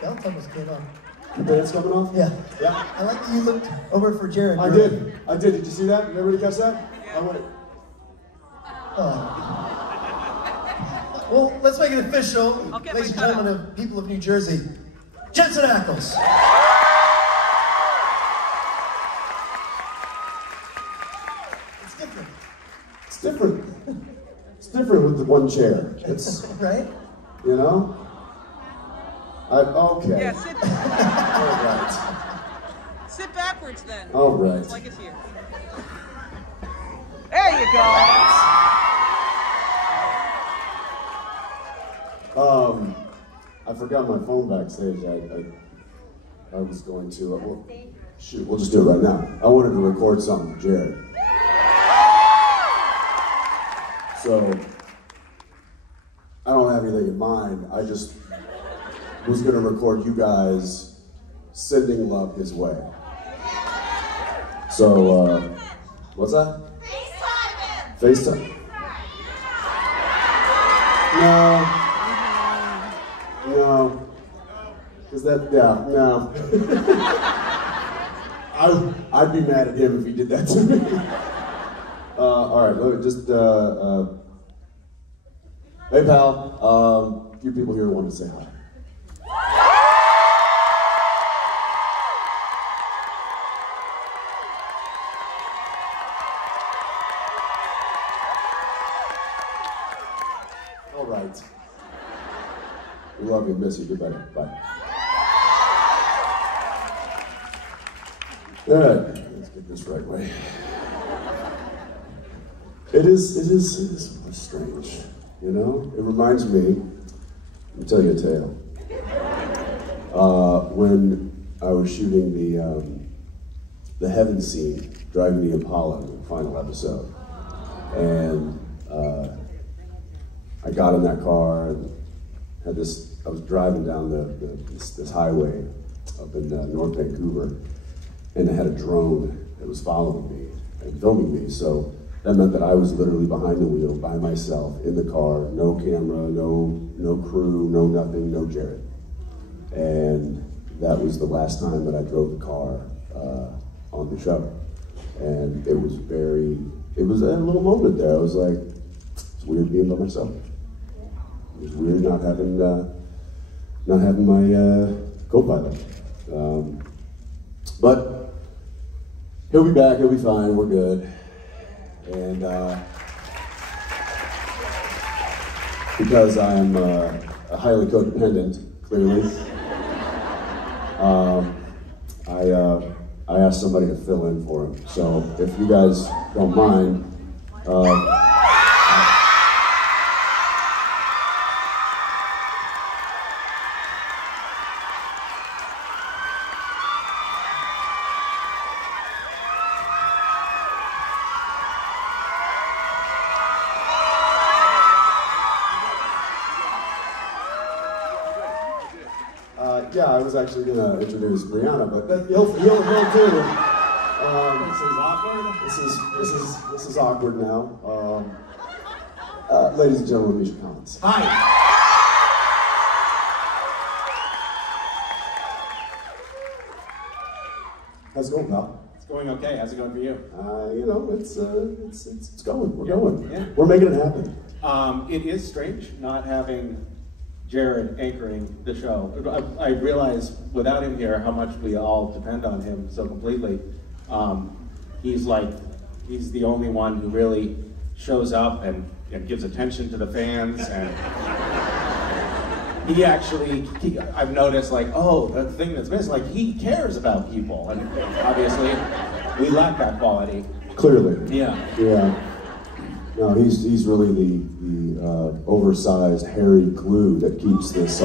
belt almost came off. The band's coming off? Yeah. Yeah. I like that you looked over for Jared. I did. Did you see that? Did everybody catch that? I went. Well, let's make it official. Ladies and gentlemen of people of New Jersey, Jensen Ackles. It's different. It's different. It's different with the one chair. It's right. You know. Okay. Yeah, sit. All right. Sit backwards then. All right. Like it's here. There you go. I forgot my phone backstage. I was going to. Well, shoot, we'll just do it right now. I wanted to record something for Jared. So I don't have anything in mind. I just was going to record you guys sending love his way. So, what's that? FaceTime. FaceTime? No. Because no. I'd be mad at him if he did that to me. All right, let me just, hey pal, a few people here want to say hi. All right. We love you, miss you, goodbye, bye. All right, let's get this right way. It is strange, you know? It reminds me, let me tell you a tale. When I was shooting the heaven scene, driving the Impala in the final episode, and I got in that car and had this, I was driving down this highway up in North Vancouver, and I had a drone that was following me and filming me, so that meant that I was literally behind the wheel by myself in the car, no camera, no crew, no nothing, no Jared. And that was the last time that I drove the car on the show. And it was a little moment there. I was like, it's weird being by myself. It was weird not having my co-pilot. But he'll be back, he'll be fine, we're good. And because I'm highly codependent, clearly, I asked somebody to fill in for him. So if you guys don't mind, yeah, I was actually going to introduce Brianna, but he'll too. This is awkward? This is awkward now. Ladies and gentlemen, Misha. Hi. How's it going, pal? It's going okay. How's it going for you? You know, it's going. We're going. Yeah. We're making it happen. It is strange not having Jared anchoring the show. I realize without him here how much we all depend on him so completely. He's the only one who really shows up and gives attention to the fans, and he actually, I've noticed the thing that's missing, he cares about people, and obviously we lack that quality. Clearly. Yeah. Yeah. No, he's really the oversized, hairy glue that keeps us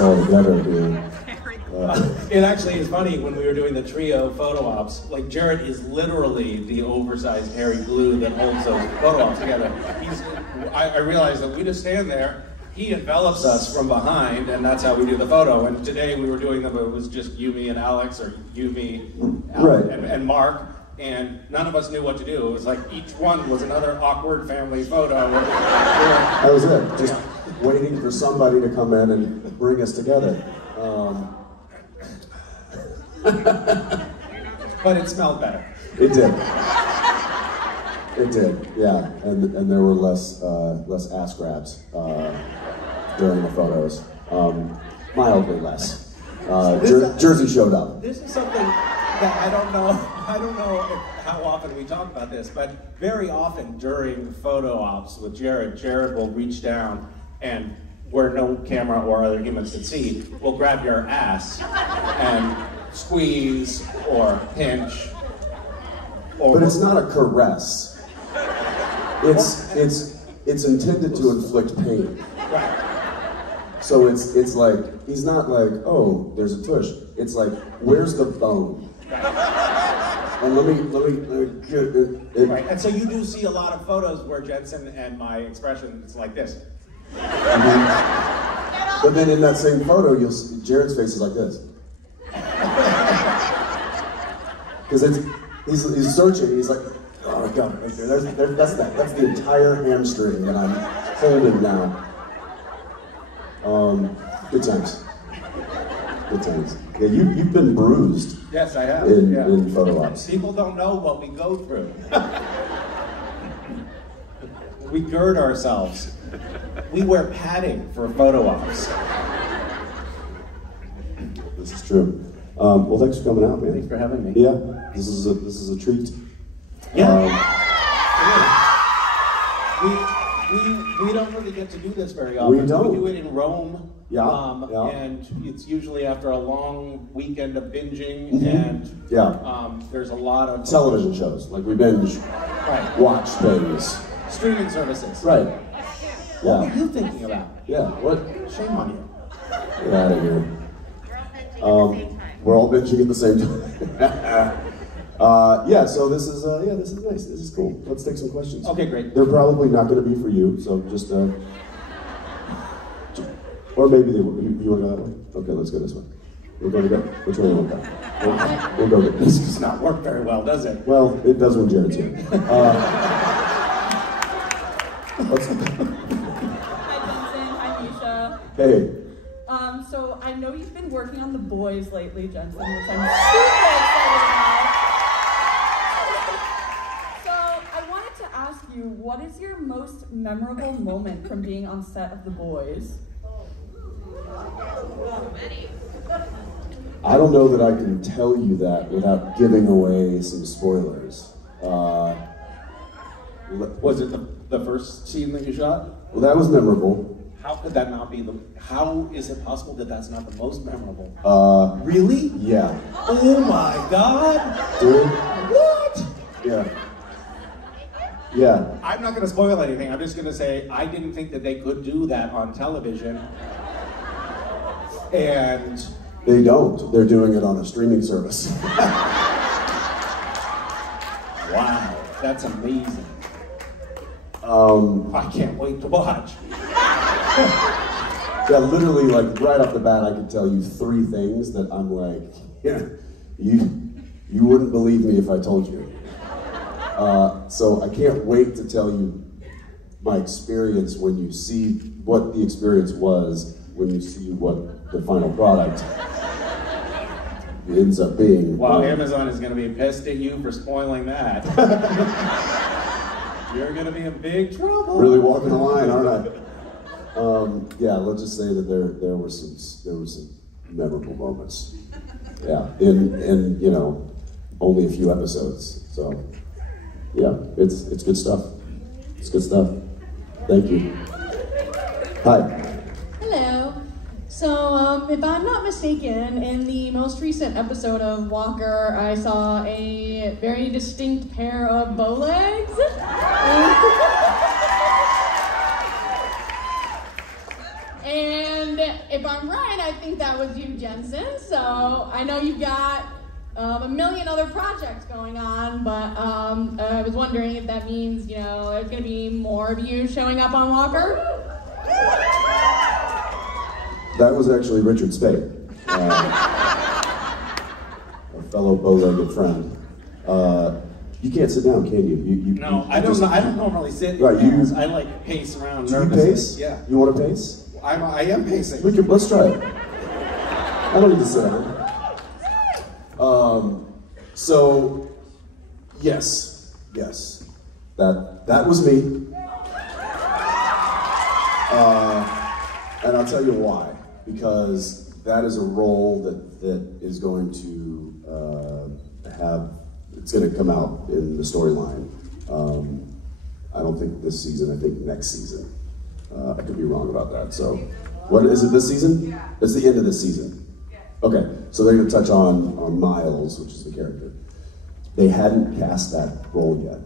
all together here. It actually is funny, when we were doing the trio photo ops, Jared is literally the oversized, hairy glue that holds those photo ops together. I realized that we just stand there, he envelops us from behind, and that's how we do the photo. And today we were doing them, it was just you, me, and Alex, or you, me, Alex, right. and Mark. And none of us knew what to do. It was like each one was another awkward family photo. That was it. Just waiting for somebody to come in and bring us together. But it smelled better. It did. It did, yeah. And there were less ass grabs during the photos. Mildly less. Jersey showed up. This is something that I don't know how often we talk about this, but very often during photo ops with Jared will reach down and where no camera or other humans can see, will grab your ass and squeeze or pinch. But it's not a caress. It's intended to inflict pain. Right. So it's like, he's not like, oh, there's a tush. It's like, where's the bone? And let me get it. Right. And so you do see a lot of photos where Jensen and my expression is like this. But then in that same photo, you'll see Jared's face is like this. Because he's searching, he's like, oh my God, that's the entire hamstring that I'm holding now. Good times. Good times. Yeah, you've been bruised. Yes, I have. In photo ops. People don't know what we go through. We gird ourselves. We wear padding for photo ops. This is true. Well, thanks for coming out, man. Thanks for having me. Yeah, this is a treat. Yeah. We don't really get to do this very often. We don't. We do it in Rome. Yeah. And it's usually after a long weekend of binging, and there's a lot of television shows. Like we binge, watch things. Streaming services. Right. What were you thinking about? Yeah. What? Shame on you. Get out of here. We're all binging at the same time. Yeah, so this is nice. This is cool. Let's take some questions. Okay, great. They're probably not going to be for you, so just or maybe they will. You want to go that way? Okay, let's go this way. We're going to go. Which way do you want to go? We'll go This does not work very well, does it? Well, it does when Jared's here. Let's. Hi Jensen, hi Misha. Hey. So I know you've been working on The Boys lately, Jensen, which I'm super excited about. So I wanted to ask you, what is your most memorable moment from being on set of The Boys? I don't know that I can tell you that without giving away some spoilers. Was it the first scene that you shot? Well, that was memorable. How could that not be how is it possible that that's not the most memorable? Really? Yeah. Oh my God! Dude. What? Yeah. Yeah. I'm not gonna spoil anything, I'm just gonna say I didn't think that they could do that on television. And they don't. They're doing it on a streaming service. Wow, that's amazing. I can't wait to watch. Yeah, literally, like right off the bat, I could tell you 3 things that I'm like, yeah, you wouldn't believe me if I told you. So I can't wait to tell you my experience when you see what the experience was when you see what the final product ends up being. Wow, Amazon is going to be pissed at you for spoiling that. You're going to be in big trouble. Really walking the line, aren't I? Yeah, let's just say that there were some memorable moments. Yeah, in you know, only a few episodes. So yeah, it's good stuff. It's good stuff. Thank you. Hi. Hello. So, if I'm not mistaken, in the most recent episode of Walker, I saw a very distinct pair of bow legs. And if I'm right, I think that was you, Jensen. So, I know you've got a million other projects going on, but I was wondering if that means, you know, there's going to be more of you showing up on Walker? That was actually Richard Spade, a fellow bow-legged friend. You can't sit down, can you? No, I don't normally sit. Right, I like pace around. Do you pace? Yeah. You want to pace? I am pacing. Let's try it. I don't need to sit down. So, yes, that was me. And I'll tell you why. Because that is a role that is going to it's going to come out in the storyline. I don't think this season, I think next season. I could be wrong about that. So, what is it this season? Yeah. It's the end of this season. Yeah. Okay, so they're going to touch on Miles, which is the character. They hadn't cast that role yet.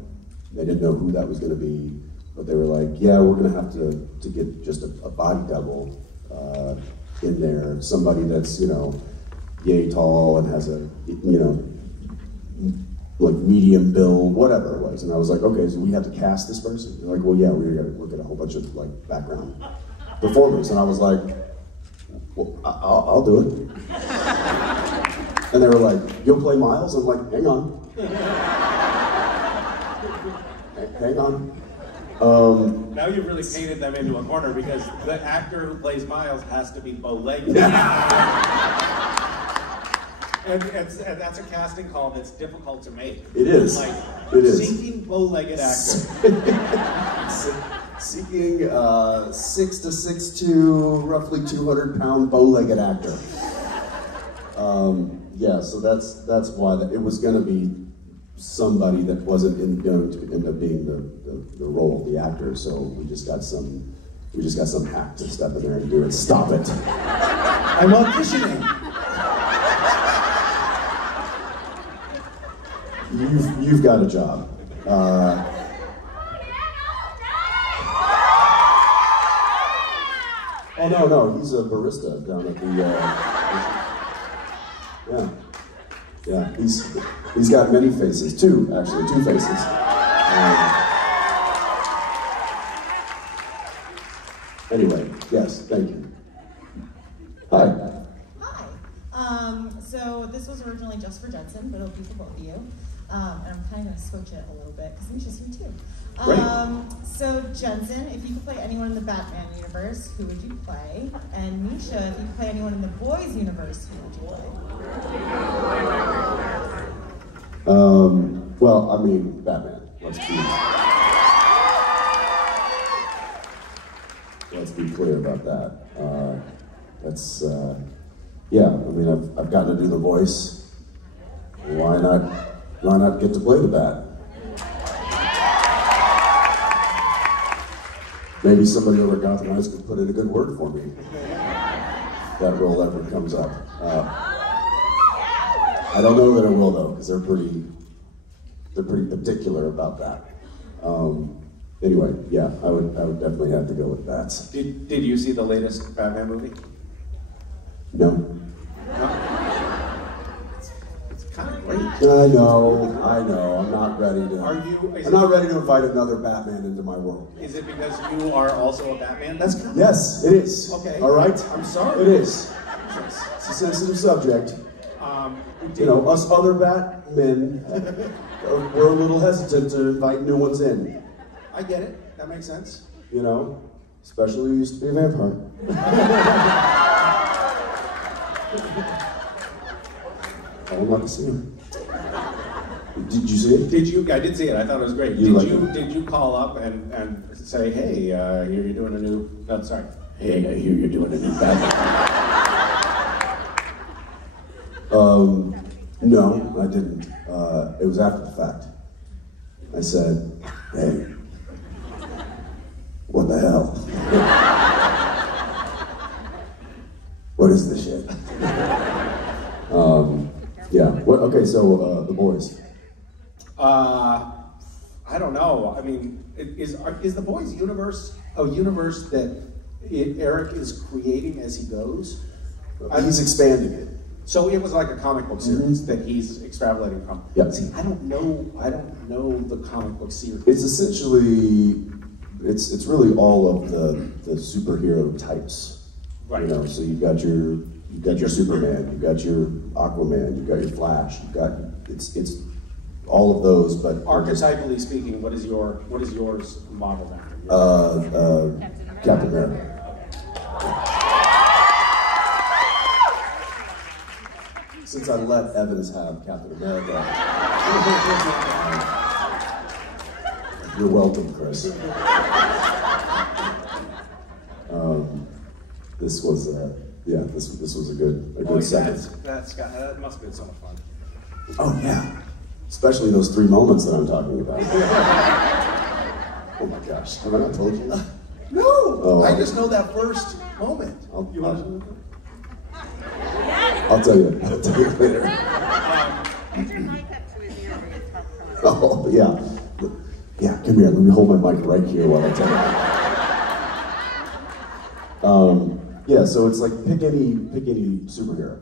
They didn't know who that was going to be, but they were like, yeah, we're going to have to get just a body double in there. Somebody that's, yay tall and has a, like medium build, whatever it was. And I was like, okay, so we have to cast this person? They're like, well, yeah, we got to look at a whole bunch of like background performers. And I was like, well, I'll do it. And they were like, you'll play Miles? I'm like, hang on. Hang on. Now you've really painted them into a corner because the actor who plays Miles has to be bow-legged. And that's a casting call that's difficult to make. It is. Like, it is. Seeking bow-legged actor. Seeking 6 to 6'2", roughly 200-pound bow-legged actor. Yeah, so that's why it was going to be somebody that wasn't going to end up being the role of the actor. So we just got some hack to step in there and do it. Stop it! I'm auditioning. You've got a job. Oh no, he's a barista down at the. Yeah. He's got many faces. Two faces. Anyway, yes, thank you. Hi. So this was originally just for Jensen, but it'll be for both of you. And I'm kind of going to switch it a little bit because Misha's here too. So Jensen, if you could play anyone in the Batman universe, who would you play? And Misha, if you could play anyone in the Boys universe, who would you play? Well, I mean, Batman. Let's be clear about that. Yeah, I mean, I've gotten to do the voice. Why not get to play the Bat? Maybe somebody over at Gotham Heights could put in a good word for me. If that role ever comes up. I don't know that it will though, because they're pretty particular about that. Anyway, yeah, I would definitely have to go with that. Did you see the latest Batman movie? No. It's kind of great. I know. I'm not ready to. I'm not ready to invite another Batman into my world. Is it because you are also a Batman? Yes, it is. Okay. All right. I'm sorry. It is. It's a sensitive subject. Us other Batmen, we're a little hesitant to invite new ones in. I get it. That makes sense. Especially who used to be a vampire. I would like to see him. Did you see it? I did see it. I thought it was great. Did you call up and say, hey, you're doing a new? No, sorry. Hey, I hear you're doing a new Batman. No, I didn't. It was after the fact. I said, hey, what the hell? What is this shit? Yeah. Okay, so the Boys. I don't know. I mean, is the Boys universe a universe that Eric is creating as he goes? He's expanding it. So it was like a comic book series that he's extrapolating from. Yep. See, I don't know the comic book series. It's essentially, it's really all of the superhero types. Right. So you've got your Superman, you've got your Aquaman, you've got your Flash, it's all of those, but archetypally speaking, what is yours modeled after? Captain America. Since I let Evans have Captain America, you're welcome, Chris. This was this was a good second. That must have been so much fun. Oh yeah, especially those 3 moments that I'm talking about. Oh my gosh, have I not told you? No, Oh, I just know that first moment. I'll tell you. I'll tell you later. Oh yeah, yeah. Come here. Let me hold my mic right here while I tell you. Yeah. So it's like pick any superhero.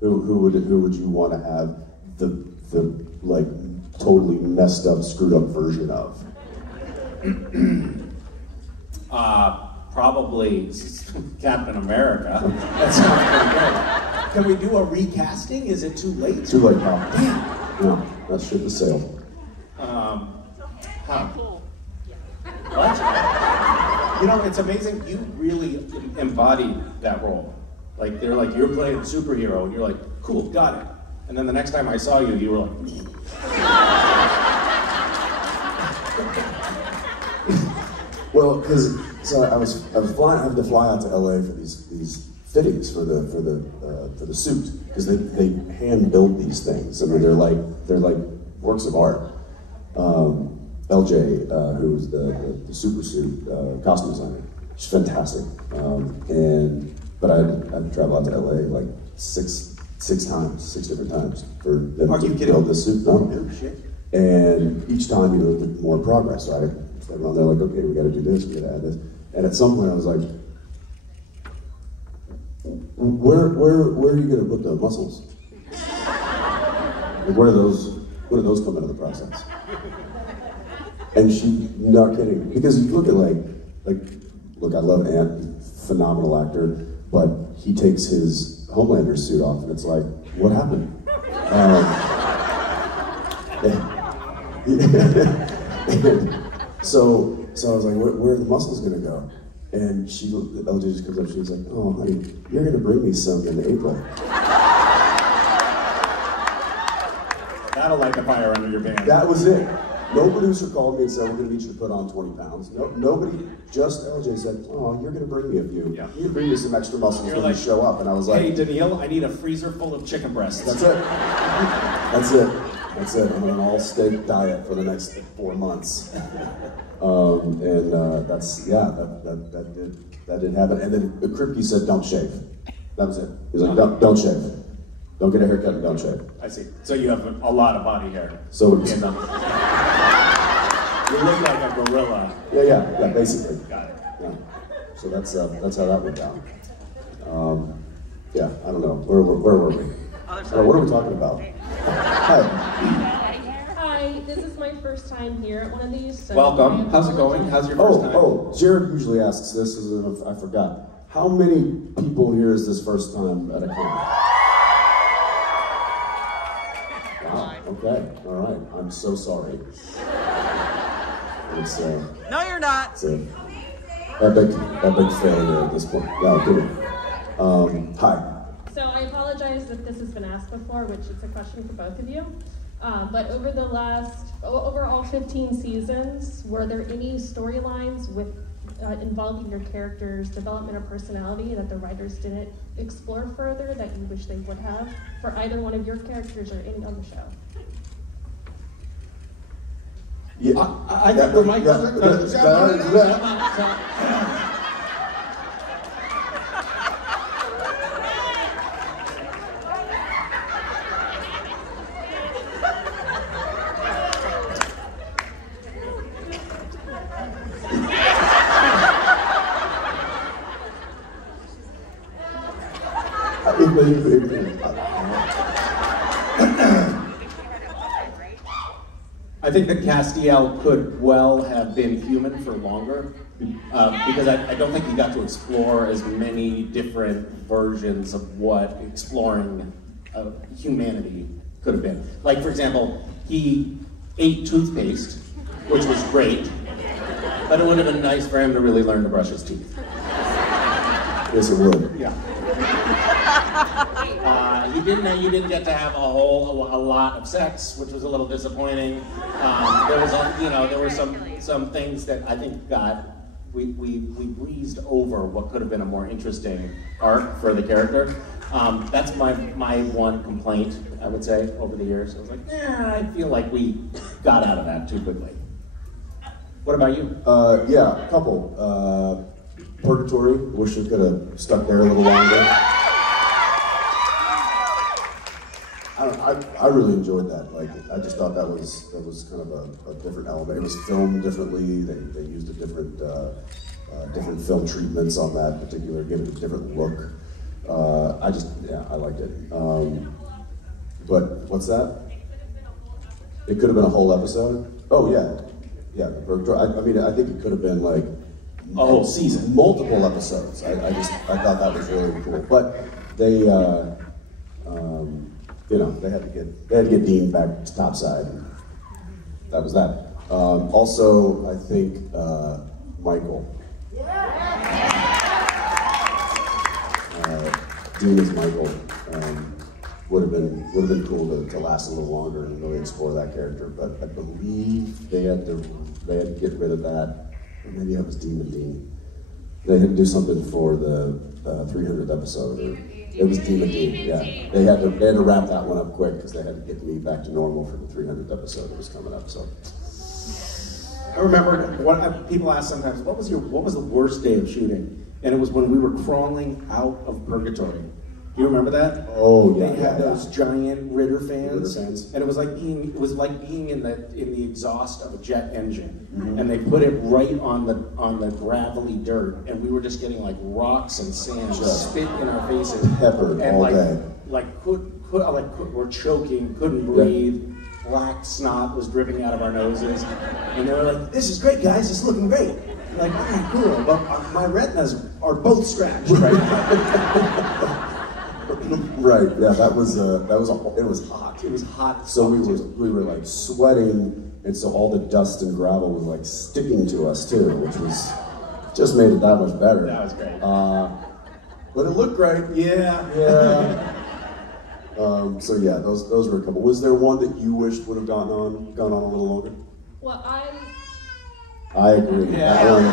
Who would you want to have the like totally messed up, screwed up version of? Probably Captain America. That sounds pretty good. Can we do a recasting? Is it too late? Too late, pal. No, that ship has sailed. What? You know, it's amazing. You really embodied that role. Like they're like, you're playing a superhero, and you're like, cool, got it. And then the next time I saw you, you were like. Well, because I was having to fly out to LA for these fittings for the suit, because they hand build these things. I mean, they're like works of art. LJ, who's the super suit costume designer, she's fantastic. But I had to travel out to LA like six different times for them to build this suit. No shit. And each time, more progress. So I stayed around there like, okay, we got to do this, we got to add this. And at some point, I was like, where are you going to put the muscles? Like, where do those come into the process? And she, not kidding, because you look at look, I love Ant, phenomenal actor, but he takes his Homelander suit off, and it's like, what happened? So I was like, where are the muscles gonna go? And LJ just comes up, she was like, oh honey, you're gonna bring me some in April. That'll light the fire under your pants. That was it. No producer called me and said, we're gonna need you to put on 20 pounds. No, nobody, just LJ said, oh, you're gonna bring me a few. Yeah. You're gonna bring me some extra muscles when you show up. And I was like, hey Danielle, I need a freezer full of chicken breasts. That's it. That's it. That's it. I'm on an all-steak diet for the next 4 months. That did happen. And then Kripke said, don't shave. That was it. He was like, don't shave. Don't get a haircut and don't shave. I see. So you have a lot of body hair. So it's, you look like a gorilla. Yeah, basically. Got it. Yeah. So that's how that went down. Yeah, I don't know. Where were we? What are we talking about? Hi, this is my first time here at one of these. So welcome. How's it going? How's your first time? Oh, Jared usually asks this, as if I forgot. How many people here is this first time at a con? Wow, okay, all right. I'm so sorry. It's, no, you're not. It's an epic failure at this point. No, kidding. Hi. So I apologize if this has been asked before, which is a question for both of you. But over all 15 seasons, were there any storylines with involving your characters' development or personality that the writers didn't explore further that you wish they would have for either one of your characters or any on the show? Yeah, I got the mic. I think that Castiel could well have been human for longer, because I don't think he got to explore as many different versions of what exploring humanity could have been. Like, for example, he ate toothpaste, which was great, but it would have been nice for him to really learn to brush his teeth. Yes, it would. Yeah. You didn't get to have a lot of sex, which was a little disappointing. There were some things that I think we breezed over what could have been a more interesting arc for the character. That's my one complaint, I would say, over the years. I was like, I feel like we got out of that too quickly. What about you? Yeah, a couple. Purgatory, wish we could have stuck there a little longer. I really enjoyed that. Like, I just thought that was kind of a different element. It was filmed differently. They used a different film treatments on that particular, gave it a different look. I liked it. But what's that? It could have been a whole episode. Oh yeah. The Purgatory. I mean, I think it could have been like a whole season, multiple episodes. I thought that was really cool. But they. They had to get Dean back to topside. And that was that. Also, I think Michael. Dean as Michael would have been cool to last a little longer and really explore that character. But I believe they had to get rid of that. Or maybe it was Dean and Dean. They had to do something for the 300th episode. It was Dean and Dean, yeah. They had to wrap that one up quick because they had to get me back to normal for the 300th episode that was coming up. So I remember people ask sometimes, what was the worst day of shooting? And it was when we were crawling out of Purgatory. Do you remember that? Oh yeah. They had those giant Ritter fans. And it was like being in the exhaust of a jet engine. Mm-hmm. And they put it right on the gravelly dirt, and we were just getting like rocks and sand just spit in our faces. Peppered all day. We're choking, couldn't breathe. Yeah. Black snot was dripping out of our noses. And they were like, "This is great, guys, it's looking great." Like, all right, cool, but my retinas are both scratched right now. Right, yeah, it was hot. It was hot. So we were like sweating, and so all the dust and gravel was like sticking to us too, which was just made it that much better. That was great. But it looked great. Yeah. So yeah, those were a couple. Was there one that you wished would have gone on a little longer? Well, I agree. Yeah.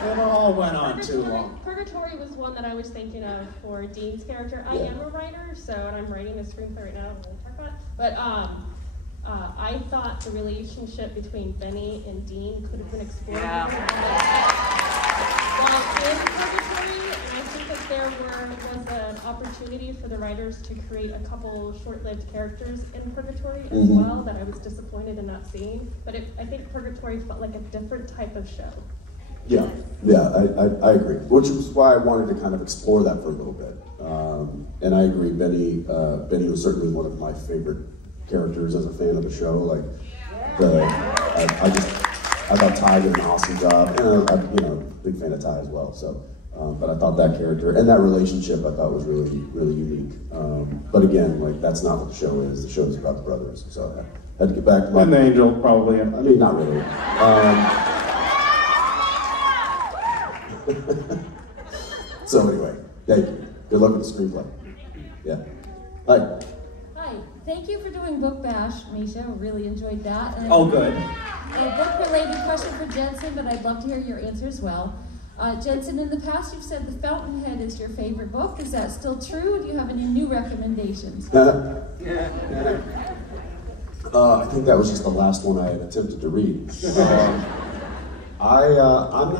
It all went on too long. Purgatory was one that I was thinking of for Dean's character. I am a writer, and I'm writing a screenplay right now. We'll talk about it. But I thought the relationship between Benny and Dean could have been explored. Yeah. In Purgatory, and I think that there was an opportunity for the writers to create a couple short-lived characters in Purgatory as well that I was disappointed in not seeing. But I think Purgatory felt like a different type of show. Yeah, I agree. Which was why I wanted to kind of explore that for a little bit. And I agree, Benny was certainly one of my favorite characters as a fan of the show. Like, I thought Ty did an awesome job, and I'm big fan of Ty as well. So, but I thought that character and that relationship I thought was really, really unique. But again, like, that's not what the show is. The show is about the brothers. So I had to get back to my... And the angel, probably. I mean, not really. So anyway, thank you. Good luck with the screenplay. Yeah. Hi. Hi. Thank you for doing Book Bash, Misha. Really enjoyed that. And good. A book-related question for Jensen, but I'd love to hear your answer as well. Jensen, in the past you've said The Fountainhead is your favorite book. Is that still true? Or do you have any new recommendations? I think that was just the last one I had attempted to read. I'm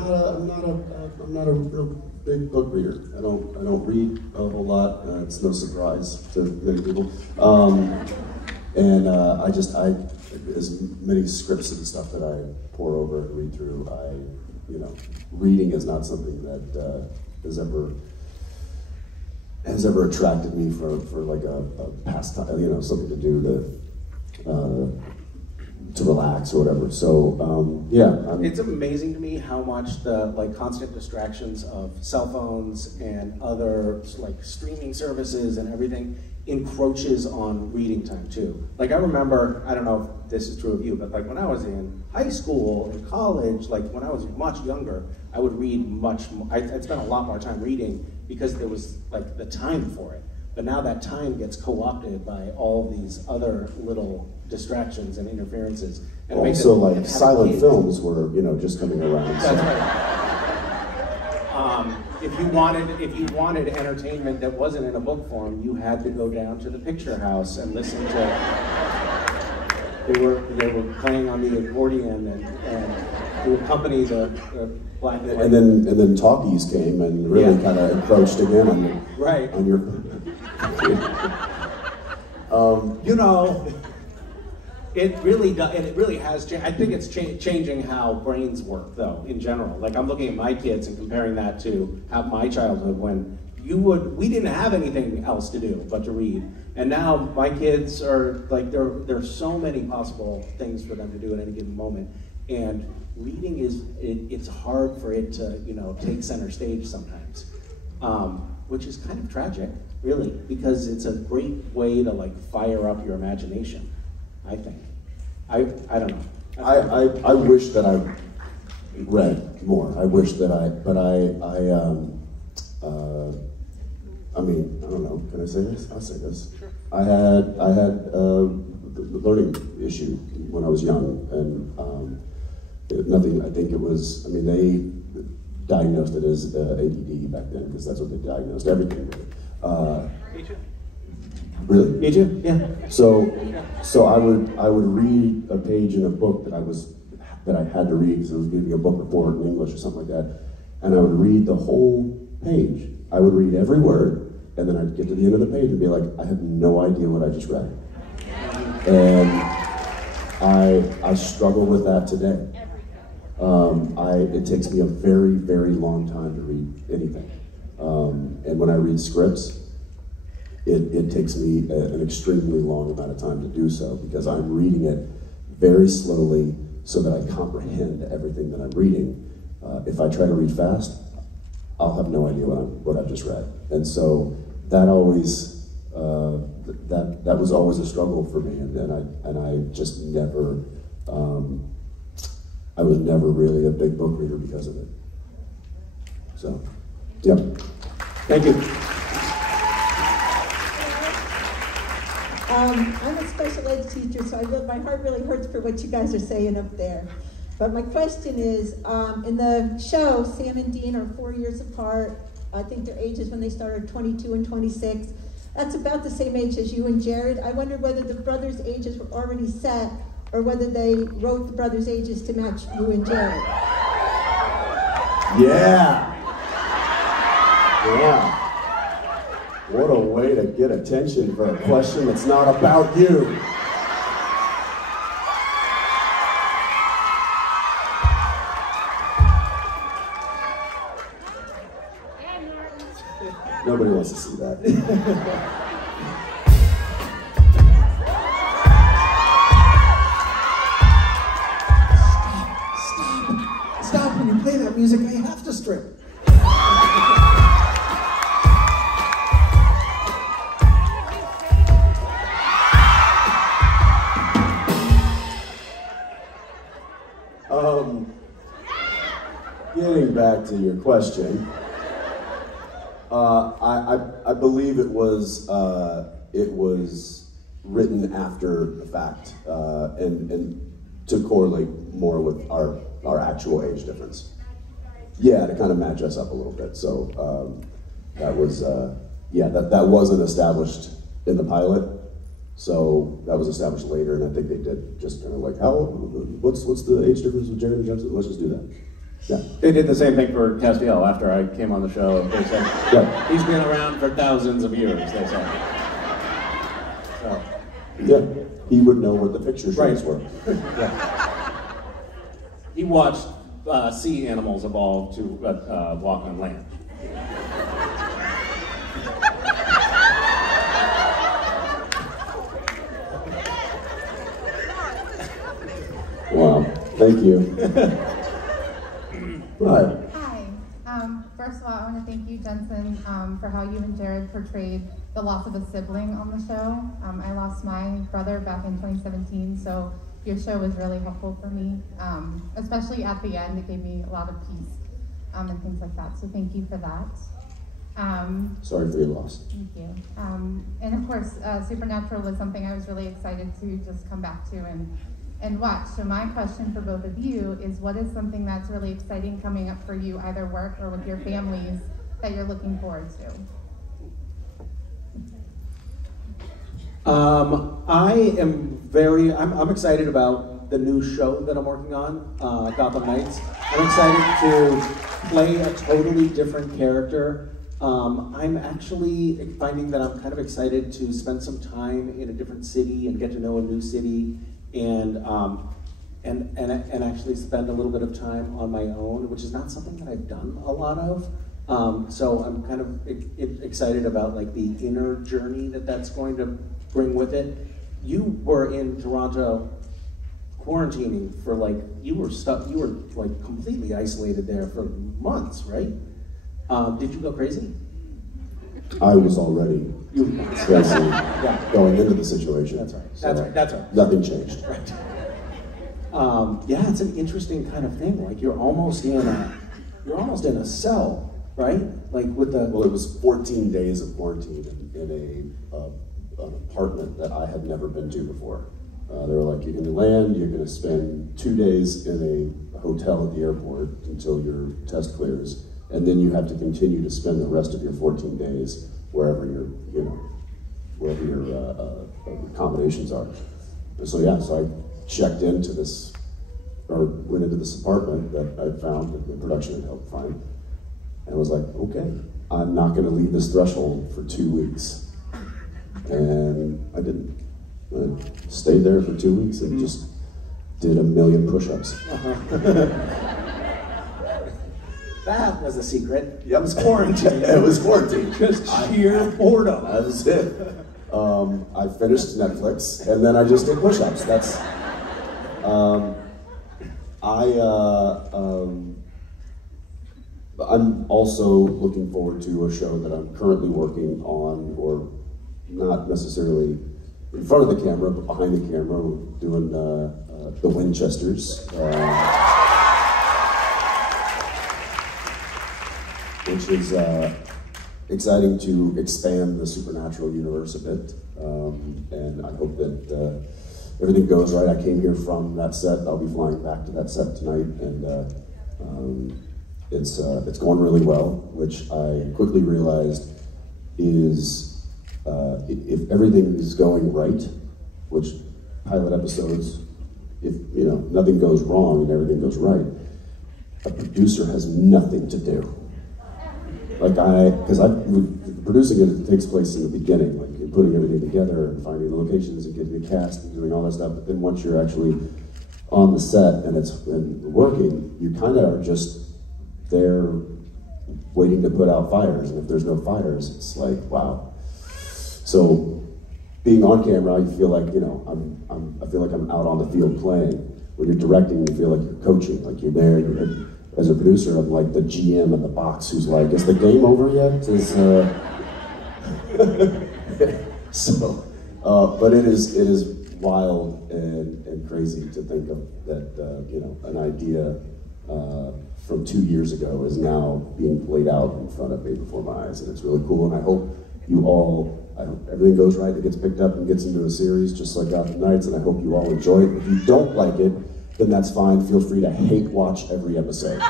not a real big book reader. I don't read a whole lot. It's no surprise to many people. As many scripts and stuff that I pour over and read through, reading is not something that has ever attracted me for like a pastime, something to do to relax or whatever. So it's amazing to me how much the constant distractions of cell phones and other streaming services and everything encroaches on reading time too. Like I remember, I don't know if this is true of you, but like when I was in high school and college, like when I was much younger, I would read much more. I'd spend a lot more time reading because there was like the time for it. But now that time gets co-opted by all these other little distractions and interferences. And also, like silent films were, you know, just coming around. That's right. If you wanted entertainment that wasn't in a book form, you had to go down to the picture house and listen to. They were playing on the accordion and to accompany the black and white. And then talkies came and really kind of encroached again on your right on your. You know. It really does, and it really has changed. I think it's changing how brains work, though, in general. Like, I'm looking at my kids and comparing that to how my childhood, when we didn't have anything else to do but to read. And now my kids are, like, there's so many possible things for them to do at any given moment. And reading it's hard for it to, you know, take center stage sometimes, which is kind of tragic, really, because it's a great way to, like, fire up your imagination. I think. I don't know. I wish that I read more. I wish that I mean, I don't know, can I say this? I'll say this. Sure. I had the learning issue when I was young, and nothing, I think it was, I mean, they diagnosed it as ADD back then, because that's what they diagnosed everything with. Me too. Really? Me too, yeah. So I would read a page in a book that I had to read, because it was going to be a book report in English or something like that, and I would read the whole page. I would read every word, and then I'd get to the end of the page and be like, I have no idea what I just read. And I struggle with that today. It takes me a very, very long time to read anything. And when I read scripts, it takes me an extremely long amount of time to do so, because I'm reading it very slowly so that I comprehend everything that I'm reading. If I try to read fast, I'll have no idea what I've just read. And so that always, that was always a struggle for me, and I just never, I was never really a big book reader because of it. So, yeah. Thank you. I'm a special ed teacher, so my heart really hurts for what you guys are saying up there. But my question is, in the show, Sam and Dean are 4 years apart. I think their ages when they started 22 and 26. That's about the same age as you and Jared. I wonder whether the brothers' ages were already set, or whether they wrote the brothers' ages to match you and Jared. Yeah. Yeah. What a way to get attention for a question that's not about you. Nobody wants to see that. Stop when you play that music, I have to strip. Getting back to your question, I believe it was written after the fact, and to correlate more with our actual age difference. Yeah, to kind of match us up a little bit. So that was that wasn't established in the pilot. So that was established later, and I think they did just kind of like, what's the age difference with Jared and Jensen? Let's just do that. Yeah. They did the same thing for Castiel after I came on the show. They said, yeah, he's been around for thousands of years, they said. So. Yeah, he would know what the picture shows were. Yeah. He watched sea animals evolve to walk on land. Wow, thank you. Right. Hi. First of all, I want to thank you, Jensen. Jensen, for how you and Jared portrayed the loss of a sibling on the show. I lost my brother back in 2017, so your show was really helpful for me, especially at the end. It gave me a lot of peace and things like that, so thank you for that. Sorry for your loss. Thank you. And of course, Supernatural was something I was really excited to just come back to and watch. So my question for both of you is, what is something that's really exciting coming up for you, either work or with your families, that you're looking forward to? I'm excited about the new show that I'm working on, Gotham Knights. I'm excited to play a totally different character. I'm actually finding that I'm kind of excited to spend some time in a different city and get to know a new city, and actually spend a little bit of time on my own, which is not something that I've done a lot of. So I'm kind of excited about like the inner journey that that's going to bring with it. You were in Toronto quarantining for like, you were like completely isolated there for months, right? Did you go crazy? I was already crazy going into the situation. That's right. So That's right. Nothing changed. Right. Yeah, it's an interesting kind of thing. Like you're almost in a cell, right? Like with the. Well, it was 14 days of quarantine in an apartment that I had never been to before. They were like, you're going to land, you're going to spend 2 days in a hotel at the airport until your test clears, and then you have to continue to spend the rest of your 14 days wherever your accommodations are. So yeah, so I checked into this, or went into this apartment that I found that the production had helped find, and I was like, okay, I'm not going to leave this threshold for 2 weeks. And I didn't. I stayed there for 2 weeks and just did 1 million push-ups. That was a secret. Yep. It was quarantine. It was quarantine. Just sheer boredom. That was it. I finished Netflix and then I just did push-ups. That's. I'm also looking forward to a show that I'm currently working on, or not necessarily in front of the camera, but behind the camera. We're doing the Winchesters, which is exciting to expand the Supernatural universe a bit, and I hope that everything goes right. I came here from that set. I'll be flying back to that set tonight, and it's going really well, which I quickly realized is if everything is going right, which pilot episodes, if nothing goes wrong and everything goes right, a producer has nothing to do. Like because producing it takes place in the beginning, like putting everything together and finding the locations and getting the cast and doing all that stuff. But then once you're actually on the set and it's working, you kind of are just there waiting to put out fires. And if there's no fires, it's like, wow. So being on camera, I feel like I feel like I'm out on the field playing. When you're directing, you feel like you're coaching, like you're there. As a producer, I'm like the GM in the box who's like, is the game over yet? But it is wild and crazy to think of that, an idea from 2 years ago is now being played out in front of me before my eyes, and it's really cool. And I hope everything goes right, it gets picked up and gets into a series just like Gotham Knights, and I hope you all enjoy it. If you don't like it, then that's fine. Feel free to hate watch every episode.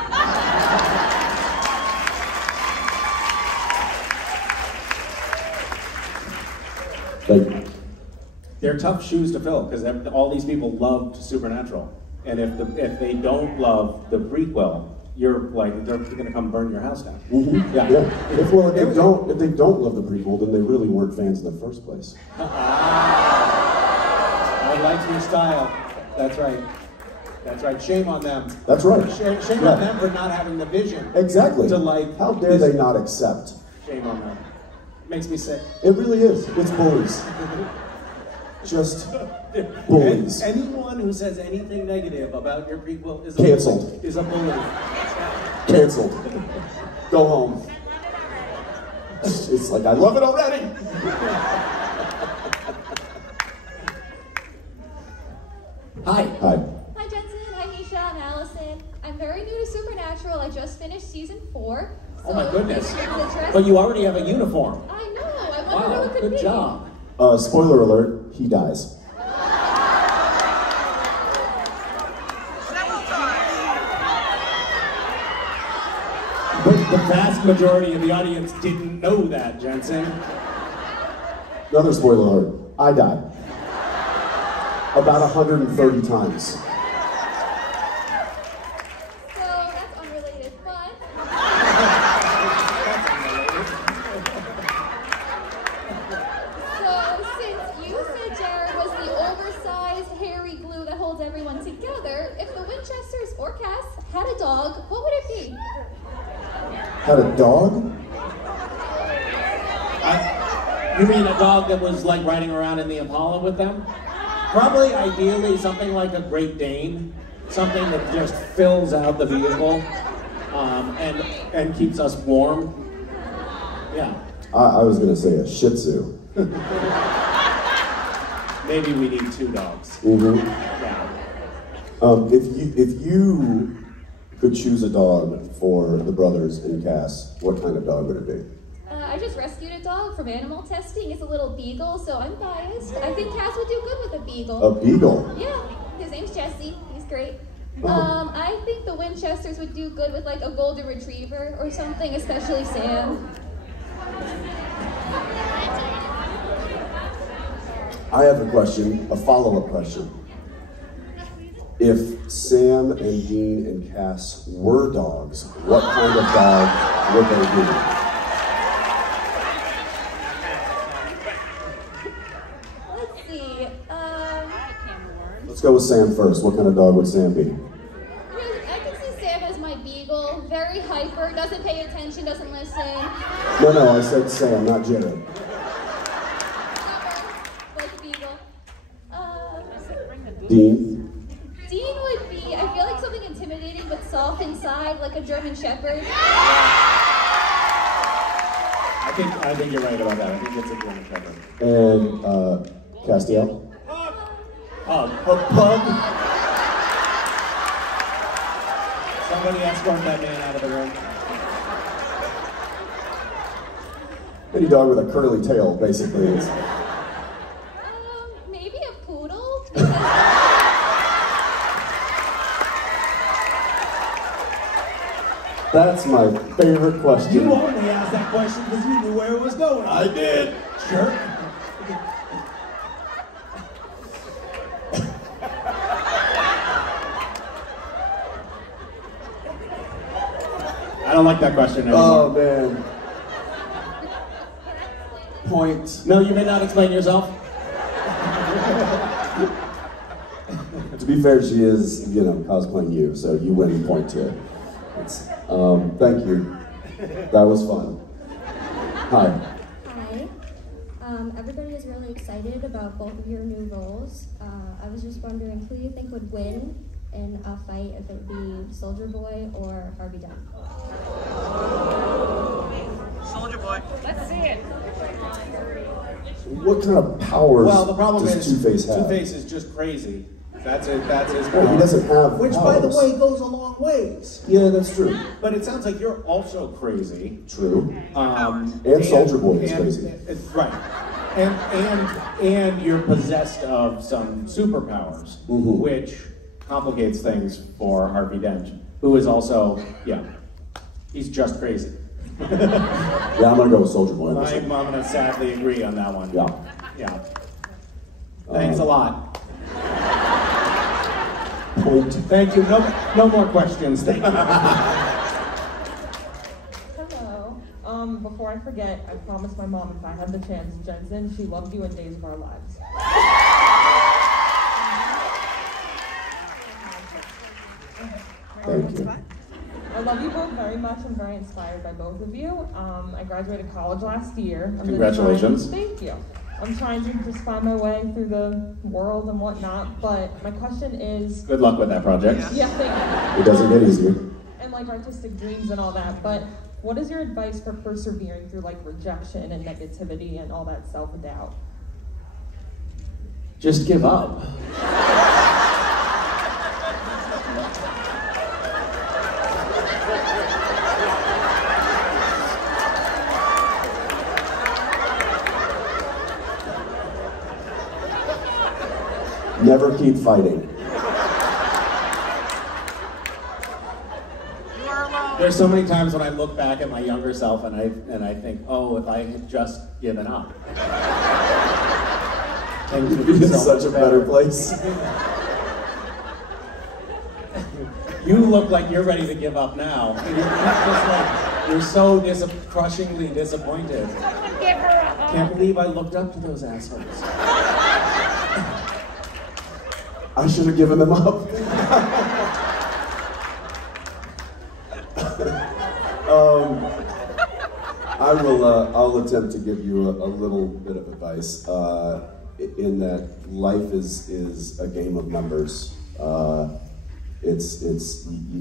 Thank you. They're tough shoes to fill because all these people loved Supernatural, and if they don't love the prequel, you're like they're going to come burn your house down. Mm-hmm. Yeah. If they don't love the prequel, then they really weren't fans in the first place. I like your style. That's right. That's right. Shame on them. That's right. Shame on them for not having the vision. Exactly. To like. How dare they not accept? Shame on them. Makes me sick. It really is. It's bullies. Just bullies. Anyone who says anything negative about your prequel is canceled. Is a bully. Canceled. Go home. It's like, I love it already. Hi. Hi. Hi Jensen, hi Misha, I'm Allison. I'm very new to Supernatural. I just finished season 4. So Oh my goodness. But But you already have a uniform. I know, I wonder who it could Good be. job. Spoiler alert, he dies. But the vast majority of the audience didn't know that, Jensen. Another spoiler alert, I die. About 130 times. So that's unrelated, but so since you said Jared was the oversized hairy glue that holds everyone together, if the Winchesters or Cass had a dog, what would it be? Had a dog? You mean a dog that was like riding around in the Impala with them? Probably, ideally, something like a Great Dane. Something that just fills out the vehicle and keeps us warm. Yeah. I was gonna say a Shih Tzu. Maybe we need 2 dogs. Mm-hmm. Yeah. If you could choose a dog for the brothers in Cass, what kind of dog would it be? I just rescued a dog from animal testing. It's a little beagle, so I'm biased. I think Cass would do good with a beagle. A beagle? Yeah, his name's Jesse. He's great. Oh. I think the Winchesters would do good with like a golden retriever or something, especially Sam. I have a question, a follow-up question. If Sam and Dean and Cass were dogs, what kind of dog would they be? Let's see. Let's go with Sam first. What kind of dog would Sam be? I can see Sam as my beagle. Very hyper, doesn't pay attention, doesn't listen. No, I said Sam, not Jared. Like beagle. Dean? Dean would be, I feel like something intimidating but soft inside, like a German Shepherd. I think you're right about that. I think it's a German Shepherd. And Castiel? A pug. Somebody escort that man out of the room. Any dog with a curly tail, basically. Is. Maybe a poodle? That's my favorite question. You only asked that question because you knew where it was going. I did. Jerk. I don't like that question anymore. Oh, man. Point. No, you may not explain yourself. To be fair, she is, cosplaying you, so you win point 2. Thank you. That was fun. Hi. Hi. Everybody is really excited about both of your new roles. I was just wondering who you think would win in a fight, if it be Soldier Boy or Harvey Dent. Soldier Boy. Let's see it. What kind of powers the problem does is Two-Face have? Two-Face is just crazy. That's his No, problem. he doesn't have Which, powers. by the way, goes a long ways. Yeah, that's true. But it sounds like you're also crazy. True. And Soldier Boy is crazy. Right. And you're possessed of some superpowers, which complicates things for Harvey Dent, who is also, he's just crazy. Yeah, I'm gonna go with Soldier Boy. I'm gonna sadly agree on that one. Yeah. Thanks a lot. Point. Thank you. No more questions. Thank you. Hello. Before I forget, I promised my mom if I had the chance, Jensen, she loved you in Days of Our Lives. Thank you. I love you both very much. I'm very inspired by both of you. I graduated college last year. Congratulations. Thank you. I'm trying to just find my way through the world and whatnot, but my question is... Good luck with that project. Yeah, thank you. It doesn't get easier. And like artistic dreams and all that, but what is your advice for persevering through like rejection and negativity and all that self-doubt? Just give up. Never keep fighting. There's so many times when I look back at my younger self and I think, oh, if I had just given up. Things would be in such a better place. You look like you're ready to give up now. You're so crushingly disappointed. Can't believe I looked up to those assholes. I should have given them up. I'll attempt to give you a little bit of advice in that life is a game of numbers. You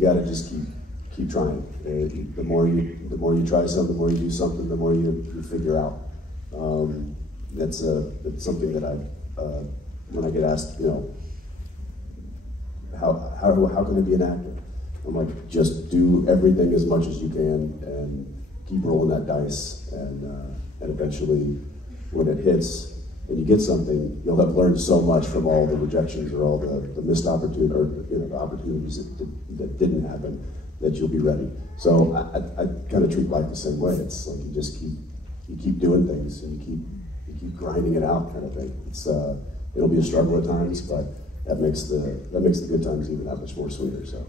got to just keep trying. The more you try something, the more you do something, the more you figure out. That's something that when I get asked, how can I be an actor? I'm like, just do everything as much as you can and keep rolling that dice, and eventually, when it hits and you get something, you'll have learned so much from all the rejections or all the missed opportunities, or the opportunities that didn't happen, that you'll be ready. So I kind of treat life the same way. It's like you keep doing things and you keep grinding it out, kind of thing. It'll be a struggle at times, but that makes the good times even that much more sweeter. So.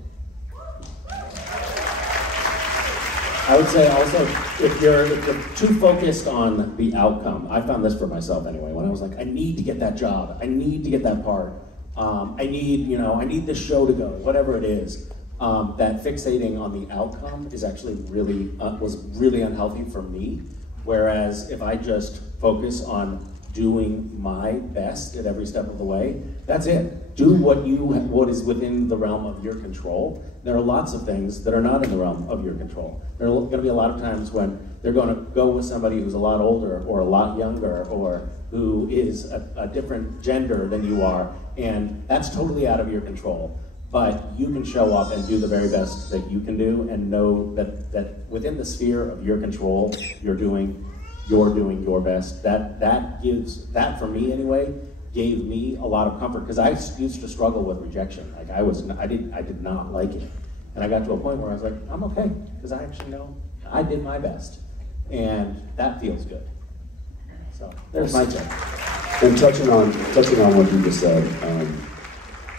I would say also, if you're too focused on the outcome, I found this for myself anyway, when I was like, I need to get that job, I need to get that part, I need this show to go, whatever it is, that fixating on the outcome is actually was really unhealthy for me. Whereas if I just focus on doing my best at every step of the way, that's it. Do what is within the realm of your control. There are lots of things that are not in the realm of your control. There are going to be a lot of times when they're going to go with somebody who's a lot older or a lot younger or who is a different gender than you are, and that's totally out of your control. But you can show up and do the very best that you can do, and know that within the sphere of your control, you're doing your best. That for me anyway, gave me a lot of comfort, because I used to struggle with rejection. Like I did not like it. And I got to a point where I was like, I'm okay, because I actually know I did my best. And that feels good. So there's my tip. And touching on what you just said,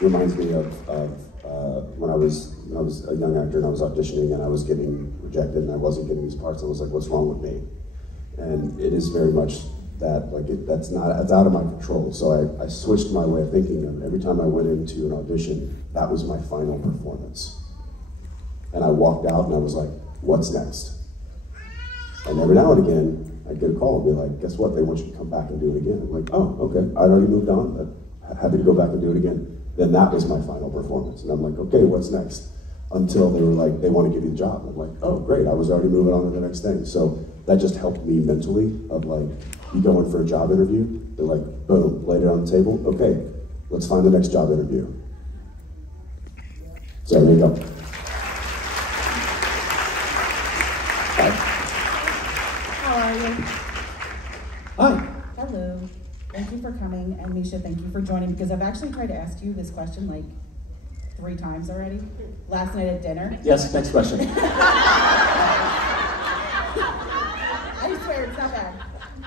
reminds me of when I was a young actor and I was auditioning and I was getting rejected and I wasn't getting these parts. I was like, what's wrong with me? And it is very much that, like, that's out of my control. So I switched my way of thinking, and every time I went into an audition, that was my final performance. And I walked out and I was like, what's next? And every now and again, I'd get a call and be like, guess what, they want you to come back and do it again. I'm like, oh, okay, I'd already moved on, but happy to go back and do it again. Then that was my final performance. And I'm like, okay, what's next? Until they were like, they want to give you the job. I'm like, oh, great, I was already moving on to the next thing. So that just helped me mentally, of like, you go in for a job interview, they're like, boom, laid it on the table, okay, let's find the next job interview. So there you go. Hi. How are you? Hi. Hello. Thank you for coming, and Misha, thank you for joining, because I've actually tried to ask you this question like 3 times already. Last night at dinner. Yes, next question. I swear it's not bad.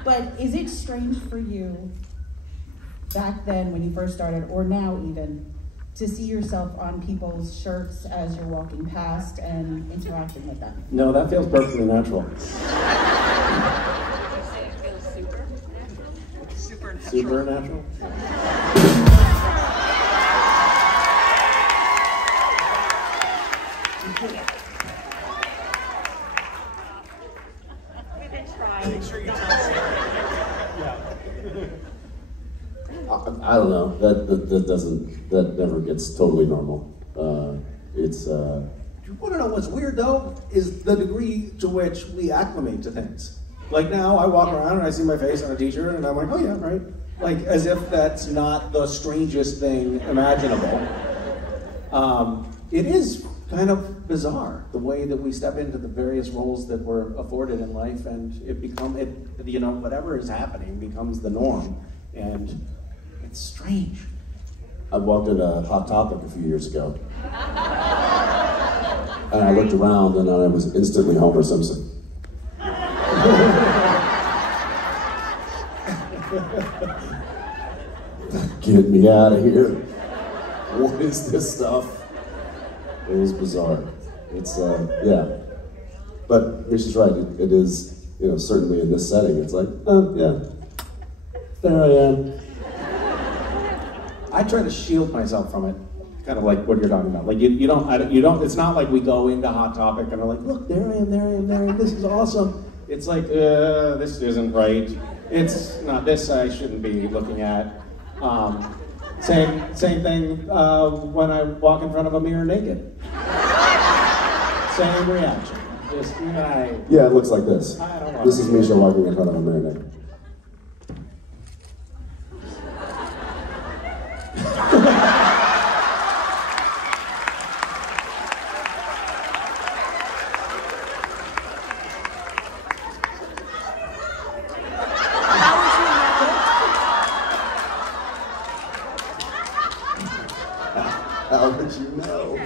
But is it strange for you, back then when you first started, or now even, to see yourself on people's shirts as you're walking past and interacting with them? No, that feels perfectly natural. Supernatural? We've been trying. Make sure you tell I don't know. That never gets totally normal. You want to know what's weird though? Is the degree to which we acclimate to things. Like now, I walk around and I see my face on a t-shirt and I'm like, oh yeah, right. Like as if that's not the strangest thing imaginable. It is kind of bizarre the way that we step into the various roles that we're afforded in life, and whatever is happening becomes the norm, and it's strange. I walked into Hot Topic a few years ago, and I looked around and I was instantly Homer Simpson. Get me out of here. What is this stuff? It was bizarre. It's, yeah. But Misha's right, it is, certainly in this setting, it's like, yeah, there I am. I try to shield myself from it, kind of like what you're talking about. Like you don't, it's not like we go into Hot Topic and are like, look, there I am, this is awesome. It's like, this isn't right. It's not this I shouldn't be looking at. Same thing when I walk in front of a mirror naked. Same reaction. Yeah, it looks like this. This is Misha walking in front of a mirror naked. How would you know?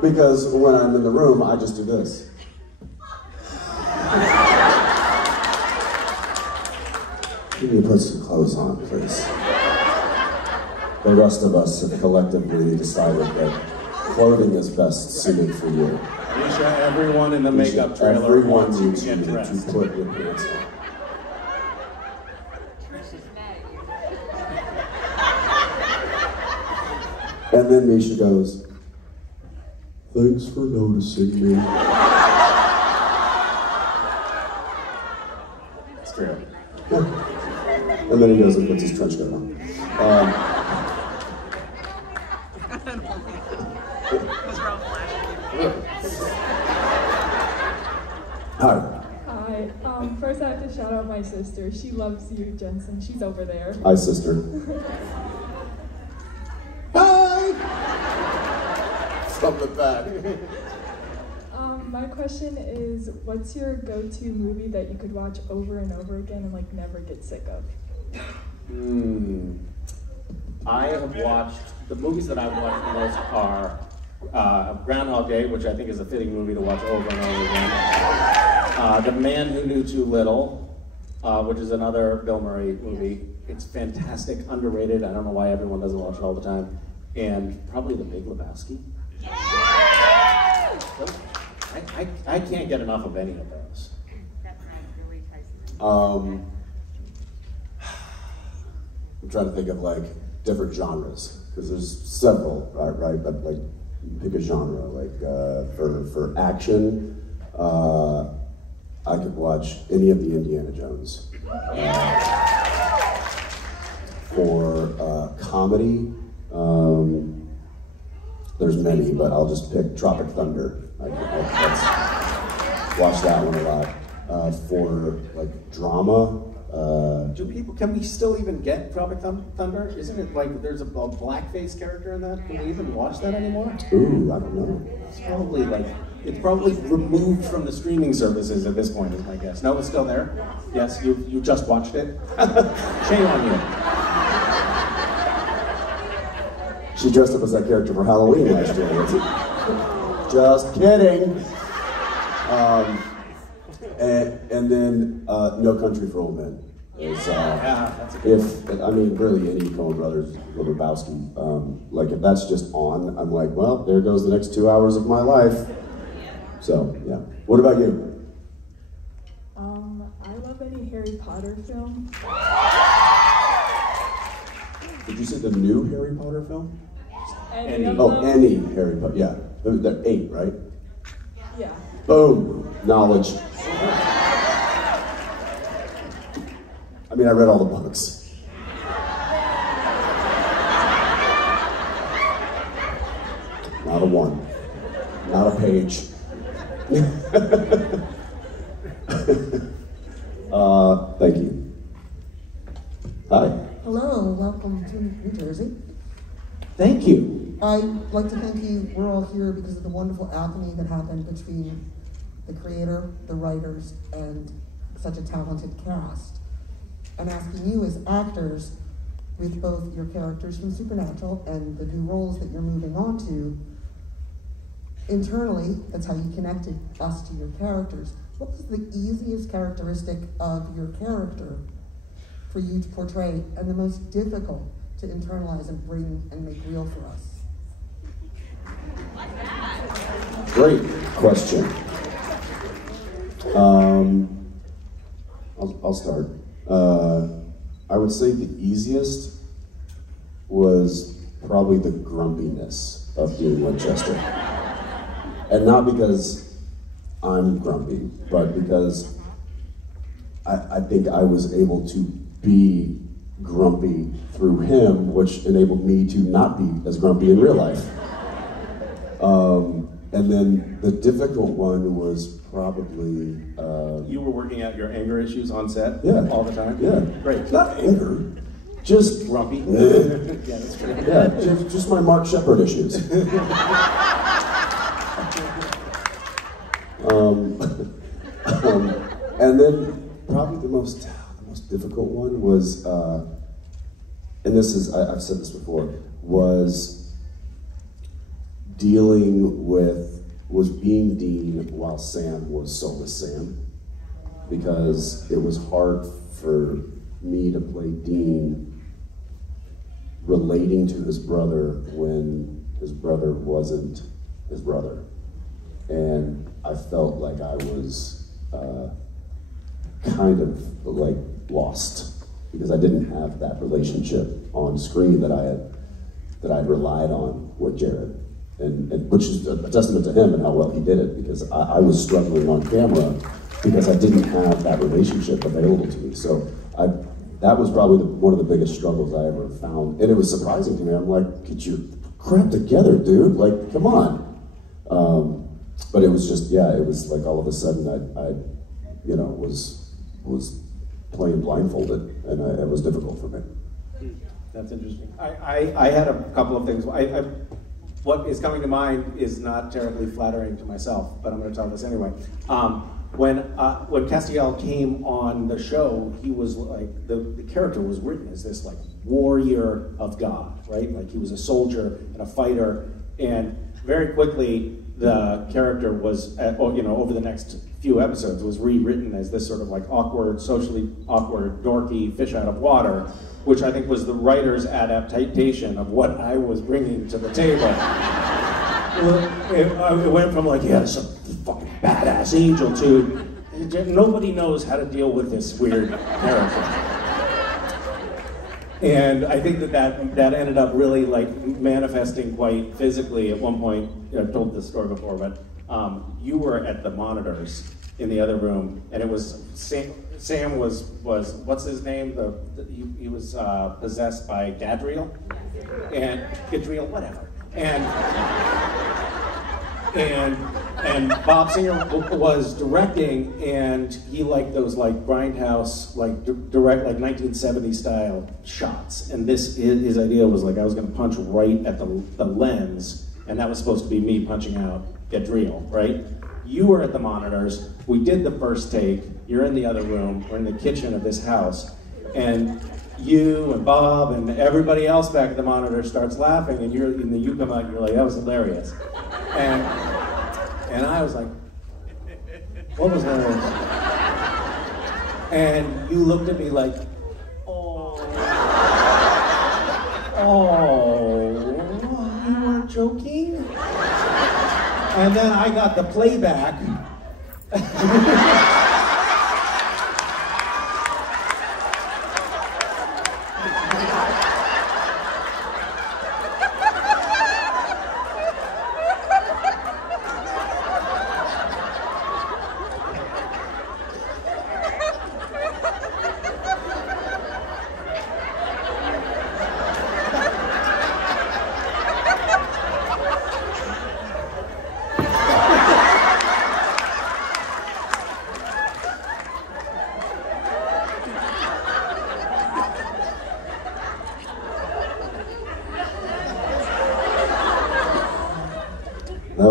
Because when I'm in the room, I just do this. Can you put some clothes on, please? The rest of us have collectively decided that clothing is best suited for you. Misha, everyone in the makeup trailer wants you to get dressed. To put your pants on. And then Misha goes, thanks for noticing me. It's true. And then he goes and puts his trench coat on. Hi. Hi. First I have to shout out my sister. She loves you, Jensen. She's over there. Hi, sister. From the back. My question is, what's your go-to movie that you could watch over and over again and like never get sick of? I have watched, the movies that I've watched the most are Groundhog Day, which I think is a fitting movie to watch over and over again. The Man Who Knew Too Little, which is another Bill Murray movie. It's fantastic, underrated. I don't know why everyone doesn't watch it all the time. And probably The Big Lebowski. I can't get enough of any of those. I'm trying to think of like different genres, because there's several, right? But like, pick a genre. Like for action, I could watch any of the Indiana Jones. For comedy, there's many, but I'll just pick Tropic Thunder. Let's watch that one a lot. For like drama, can we still even get Tropic Thunder? Isn't it like there's a blackface character in that? Can we even watch that anymore? Ooh, I don't know. It's probably removed from the streaming services at this point, is my guess. No, it's still there? Yes, you just watched it? Shame on you. She dressed up as that character for Halloween last year. Just kidding. And then No Country for Old Men is that's a good one. Really any Coen Brothers, Lebowski, like if that's just on, I'm like, well, there goes the next 2 hours of my life. So yeah. What about you? I love any Harry Potter film. Did you say the new Harry Potter film? Any Harry Potter, yeah. There are 8, right? Yeah. Boom, knowledge. I read all the books. not a 1, not a page. Thank you. Hi. Hello, welcome to New Jersey. Thank you. I'd like to thank you. We're all here because of the wonderful alchemy that happened between the creator, the writers, and such a talented cast. And asking you as actors, with both your characters from Supernatural and the new roles that you're moving on to, internally, that's how you connected us to your characters. What was the easiest characteristic of your character for you to portray, and the most difficult to internalize and bring and make real for us? Great question. I'll start. I would say the easiest was probably the grumpiness of being Winchester. And not because I'm grumpy, but because I think I was able to be grumpy through him, which enabled me to not be as grumpy in real life. And then the difficult one was probably... you were working out your anger issues on set? Yeah. All the time? Yeah. Great. Not anger, just... Grumpy? Yeah, that's true. Yeah, just my Mark Shepard issues. And then probably the most difficult one was, and this is, I've said this before, was being Dean while Sam was Soulless Sam, because it was hard for me to play Dean relating to his brother when his brother wasn't his brother. And I felt like I was kind of like lost, because I didn't have that relationship on screen that I'd relied on with Jared. And which is a testament to him and how well he did it, because I was struggling on camera because I didn't have that relationship available to me. So that was probably one of the biggest struggles I ever found. And it was surprising to me. I'm like, get your crap together, dude. Like, come on. But it was just, yeah, it was like all of a sudden I was playing blindfolded, and it was difficult for me. That's interesting. I had a couple of things. What is coming to mind is not terribly flattering to myself, but I'm going to tell this anyway. When Castiel came on the show, he was like, the character was written as this like warrior of God, right? Like he was a soldier and a fighter, and very quickly the character was, over the next few episodes, was rewritten as this sort of like awkward, socially awkward, dorky fish out of water, which I think was the writer's adaptation of what I was bringing to the table. It went from like, yeah, some fucking badass angel to nobody knows how to deal with this weird character. And I think that ended up really like manifesting quite physically at one point. I've told this story before, but you were at the monitors in the other room, and it was Sam was what's his name? He was possessed by Gadriel, and Gadriel, whatever, and Bob Singer was directing, and he liked those like grindhouse, like direct, like 1970s style shots. And his idea was like I was going to punch right at the lens, and that was supposed to be me punching out Gadriel, right? You were at the monitors. We did the first take. You're in the other room. We're in the kitchen of this house, and you and Bob and everybody else back at the monitor starts laughing, and you come out and you're like, that was hilarious. And I was like, what was hilarious? And you looked at me like, oh, you weren't joking? And then I got the playback.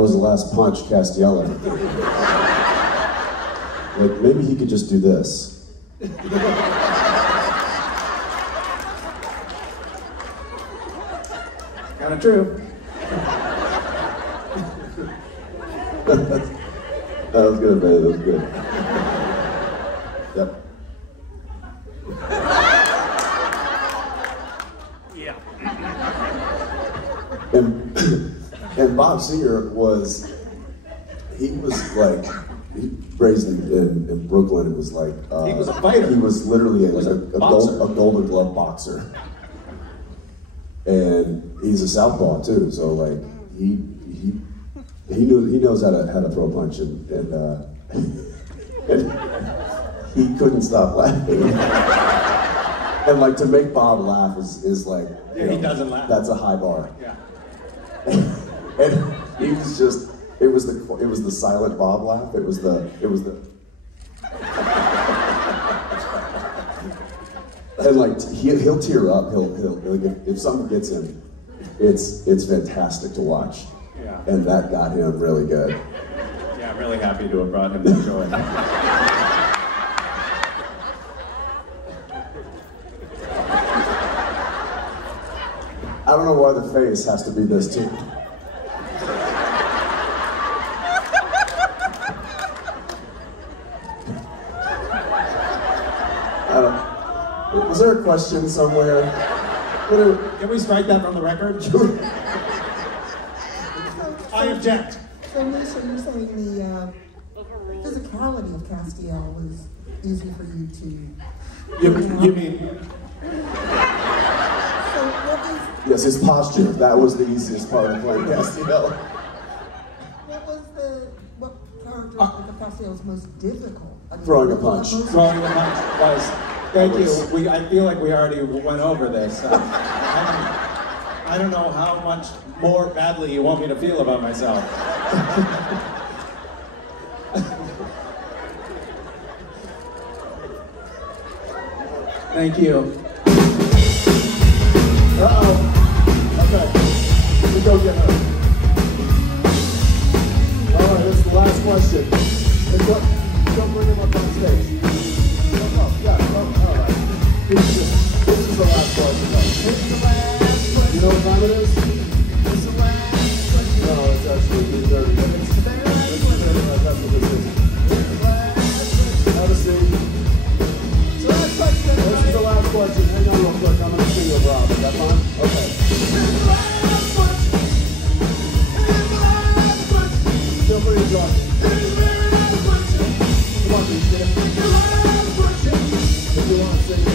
was the last punch Castiel ever threw. Like, maybe he could just do this. Kind of true. That was good, man. That was good. Yep. Yeah. And Bob Seger was like, he raised in Brooklyn and was like, he was a fighter. He was literally a Golden Glove boxer. And he's a southpaw too, so like he knows how to throw a punch, and he couldn't stop laughing. And like to make Bob laugh is like, yeah, he doesn't laugh. That's a high bar. Yeah. And he was just, it was the silent Bob laugh. It was the and like he'll tear up. He'll like if something gets him, it's fantastic to watch. Yeah. And that got him really good. Yeah, I'm really happy to have brought him that joy. I don't know why the face has to be this too. Was there a question somewhere? Can we strike that from the record? I object. So Misha, you're saying the physicality of Castiel was easy for you to... You mean... So what is... Yes, his posture. That was the easiest part of playing Castiel. What characteristic of Castiel was most difficult? Throwing a punch. Throwing a punch was... Thank you. I feel like we already went over this. I don't know how much more badly you want me to feel about myself. Thank you. Uh-oh. Okay. Let me go get her. All right, this is the last question. Don't bring him up on stage. All right. This is the last question. You know what time it is? It's the last question. No, it's actually 3:30. It's the last question. That's what this is. Have a seat. It's the last question. This is the last question. Hang on real quick. I'm going to sing with Rob. Is that fine? Okay. Feel free to join. Come on, Misha. If you want to sing it.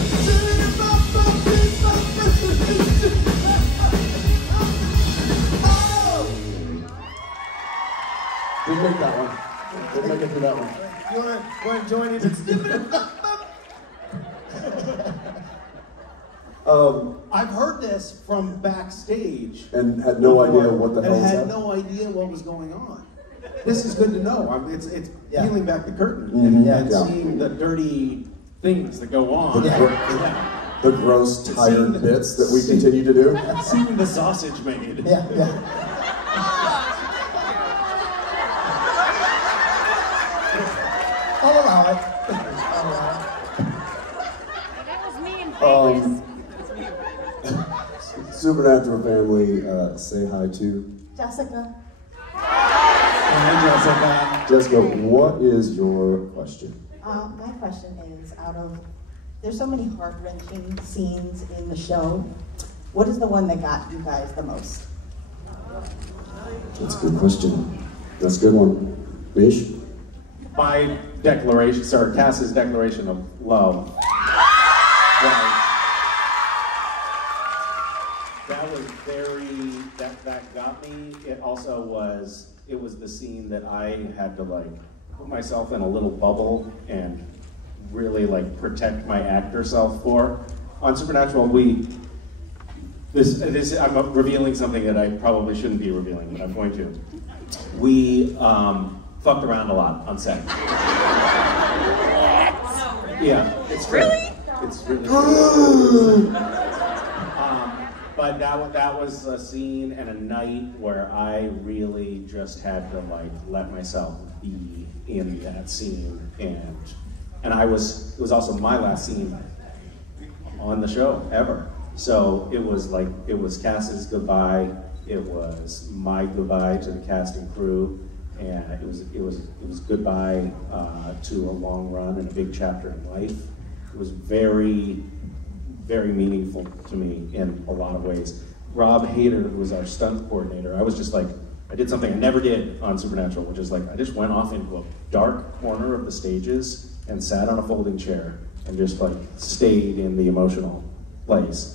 Didn't make that one. Didn't make it through that one. You want to join in? I've heard this from backstage. And had no idea what the hell was had happening. no idea what was going on. This is good to know. It's peeling back the curtain and seeing the dirty things that go on. The gross, tired bits that we continue to do. Seeing the sausage made. Yeah. I'll allow it. That was me in Vegas. Supernatural family, say hi to Jessica. Hi, Jessica. Jessica. What is your question? My question is, there's so many heart-wrenching scenes in the show. What is the one that got you guys the most? That's a good question. That's a good one. Mish? My declaration, sir, Cass's declaration of love. That was very, that got me. It also was, it was the scene that I had to like put myself in a little bubble and really like protect my actor self for. On Supernatural, I'm revealing something that I probably shouldn't be revealing, but I'm going to. We fucked around a lot on set. Yeah, it's true. Really? It's really true. But that was a scene and a night where I really just had to like let myself be in that scene, and it was also my last scene on the show ever. So it was Cass's goodbye, it was my goodbye to the cast and crew, and it was goodbye to a long run and a big chapter in life. It was very, very meaningful to me in a lot of ways. Rob Hader, who was our stunt coordinator, I was just like, I did something I never did on Supernatural, which is like, I just went off into a dark corner of the stages and sat on a folding chair and just like stayed in the emotional place.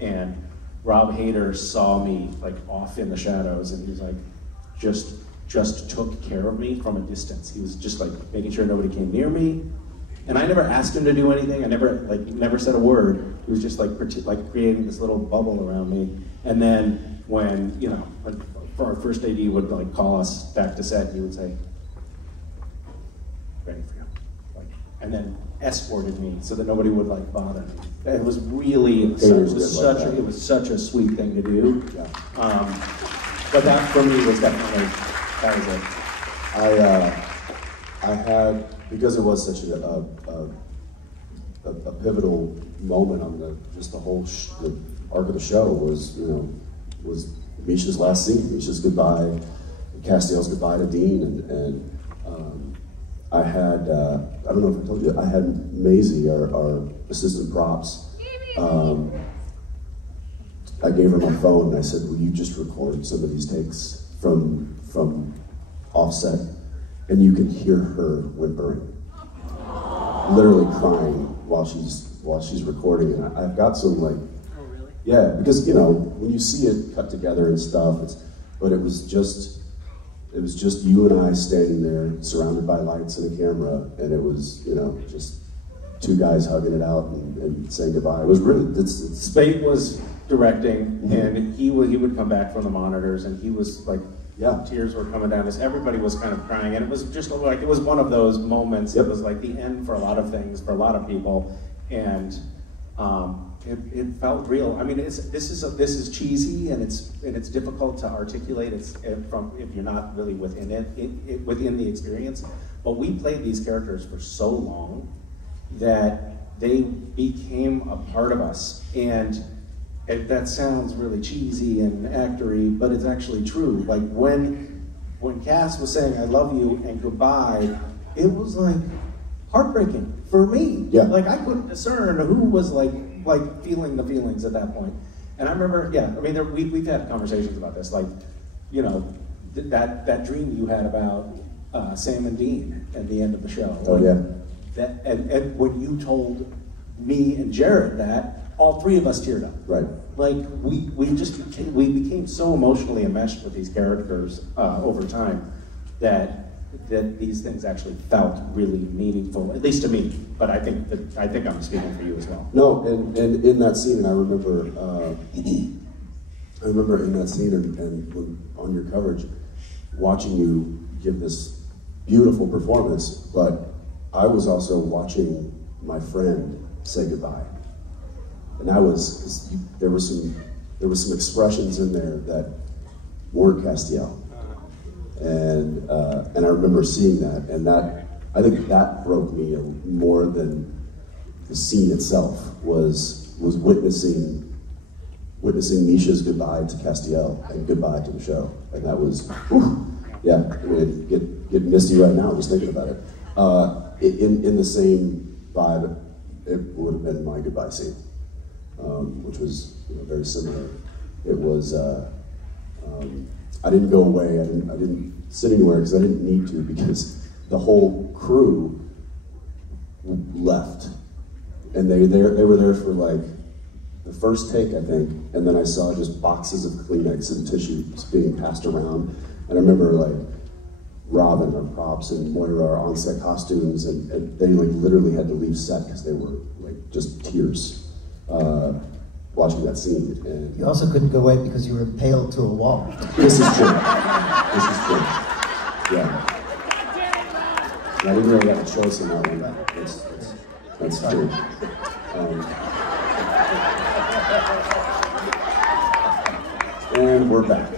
And Rob Hader saw me like off in the shadows, and he was like, just took care of me from a distance. He was just like making sure nobody came near me. And I never asked him to do anything. I never said a word. He was just like creating this little bubble around me. And then when for our first AD would like call us back to set, he would say, "Ready for you," and then escorted me so that nobody would like bother me. It was really it was such a sweet thing to do. Yeah. But that for me was definitely that was it. I had, because it was such a pivotal moment on the whole the arc of the show was Misha's last scene, Misha's goodbye, Castiel's goodbye to Dean, and I had I don't know if I told you, I had Maisie, our assistant props. I gave her my phone and I said, "Will you just record some of these takes from offset?" And you can hear her whimpering, literally crying while she's recording. And I've got some like, yeah, because when you see it cut together and stuff, but it was just you and I standing there, surrounded by lights and a camera, and it was just two guys hugging it out and saying goodbye. It was really Spate was directing, and he would come back from the monitors, and he was like. Yeah, tears were coming down. Everybody was kind of crying, and it was just like it was one of those moments. It was like the end for a lot of things, for a lot of people, and it felt real. I mean, this is cheesy, and it's difficult to articulate. If you're not really within within the experience. But we played these characters for so long that they became a part of us, and. That sounds really cheesy and actory, but it's actually true. Like when Cass was saying "I love you" and goodbye, it was like heartbreaking for me. Yeah. Like I couldn't discern who was like feeling the feelings at that point. And I remember, I mean, we've had conversations about this, like that dream you had about Sam and Dean at the end of the show. Oh yeah. And when you told me and Jared that. All three of us teared up. Right. Like we became so emotionally enmeshed with these characters over time that these things actually felt really meaningful, at least to me. But I think I'm speaking for you as well. No, and in that scene, and I remember in that scene and when, on your coverage, watching you give this beautiful performance. But I was also watching my friend say goodbye. And there were some expressions in there that weren't Castiel, and I remember seeing that, and I think that broke me more than the scene itself was witnessing Misha's goodbye to Castiel and goodbye to the show, and that was, yeah, I mean, get misty right now just thinking about it. In the same vibe, it would have been my goodbye scene. Which was very similar. It was, I didn't go away, I didn't sit anywhere because I didn't need to, because the whole crew left. And they were there for like the first take, I think, and then I saw just boxes of Kleenex and tissues being passed around. And I remember like Robin, our props, and Moira, our on-set costumes, and they like literally had to leave set because they were like just tears. Watching that scene. And you also couldn't go away because you were impaled to a wall. This is true. This is true. Yeah. I didn't really have a choice in that one. That's true. And we're back.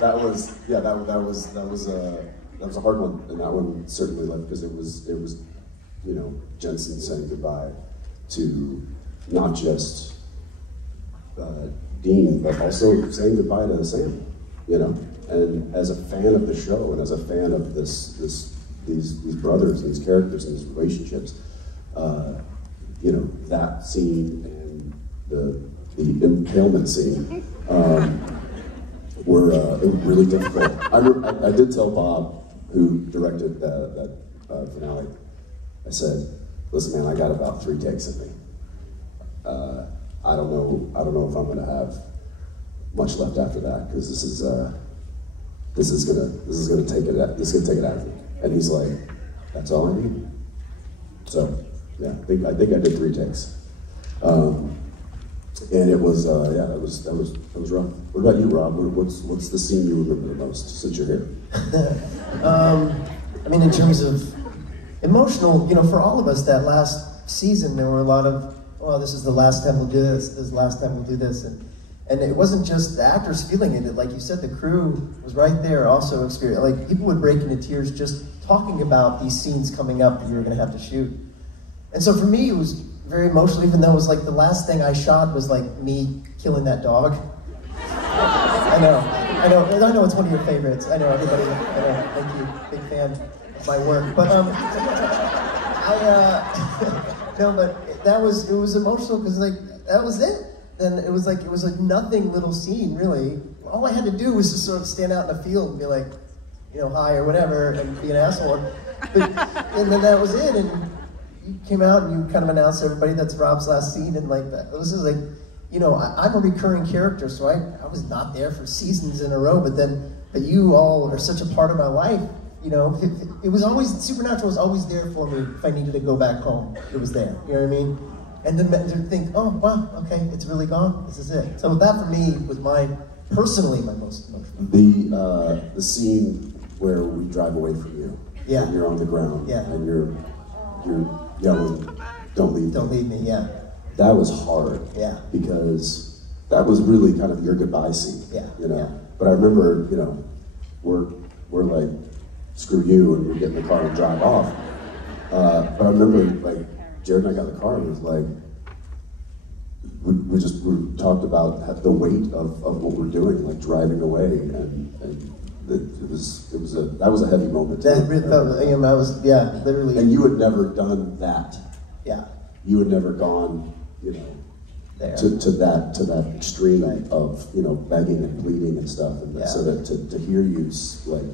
That was a hard one, and that one certainly left because it was you know, Jensen saying goodbye to not just Dean, but also saying goodbye to Sam. You know, and as a fan of the show and as a fan of these brothers, these characters, and these relationships, you know, that scene and the impalement scene were really difficult. I did tell Bob, who directed that finale, I said, "Listen, man, I got about 3 takes in me. I don't know if I'm going to have much left after that because this is gonna take it out of me." And he's like, "That's all I need." So yeah, I think I did 3 takes, and it was that was rough. What about you, Rob? What's the scene you remember the most since you're here? I mean, in terms of emotional, you know, for all of us, that last season there were a lot of, "Oh, this is the last time we'll do this. This is the last time we'll do this," and it wasn't just the actors feeling it. Like you said, the crew was right there, also experiencing. Like people would break into tears just talking about these scenes coming up that you were going to have to shoot. And so for me, it was very emotional, even though it was like the last thing I shot was like me killing that dog. I know it's one of your favorites. I know everybody. I know, thank you, big fan of my work. But no, but it was emotional because like that was it. And it was like nothing little scene really. All I had to do was just sort of stand out in the field and be like, you know, hi or whatever, and be an asshole. And then that was it. And you came out and you kind of announced to everybody that's Rob's last scene, and like that. This is like, you know, I'm a recurring character, so I was not there for seasons in a row. But you all are such a part of my life. You know, it was always, Supernatural was always there for me if I needed to go back home. It was there. You know what I mean? And then to think, oh, wow, okay, it's really gone. This is it. So that for me was personally my most emotional. The scene where we drive away from you. Yeah. And you're on the ground. Yeah. And you're yelling, "Don't leave me." Don't leave me. Yeah. That was hard. Yeah. Because that was really kind of your goodbye scene. Yeah. You know. Yeah. But I remember, you know, we're like, screw you, and we get in the car and drive off. But I remember, like, Jared and I got in the car and it was like, we talked about the weight of what we're doing, like driving away, and that was a heavy moment. That was literally. And you had never done that. Yeah. You had never gone, you know, to that extreme of, you know, begging and pleading and stuff, and so that to hear you like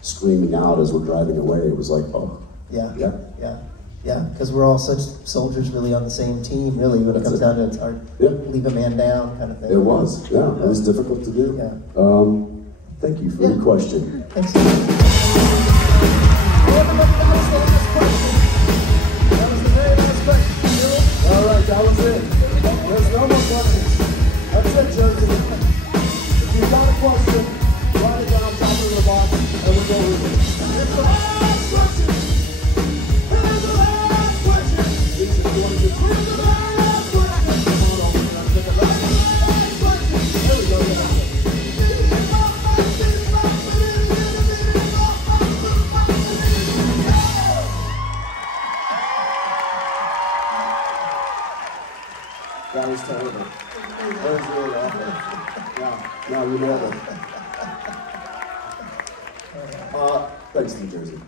screaming out as we're driving away, it was like, oh. Yeah, because we're all such soldiers really on the same team, really, when it comes down to it. It's hard to leave a man down kind of thing. It was, it was difficult to do. Yeah. Thank you for your question. Thanks. All right, that was it. There's no more questions. That's it, Jensen. If you've got a question, write it down, drop it in the box, and we'll go with it. It's the last question. Here's the last question. Here's the last question. Hold on, we're gonna take a last question. There we go. That was terrible. That was really awful. Yeah, you nailed it. Thanks, New Jersey.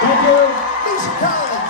Thank you. Misha.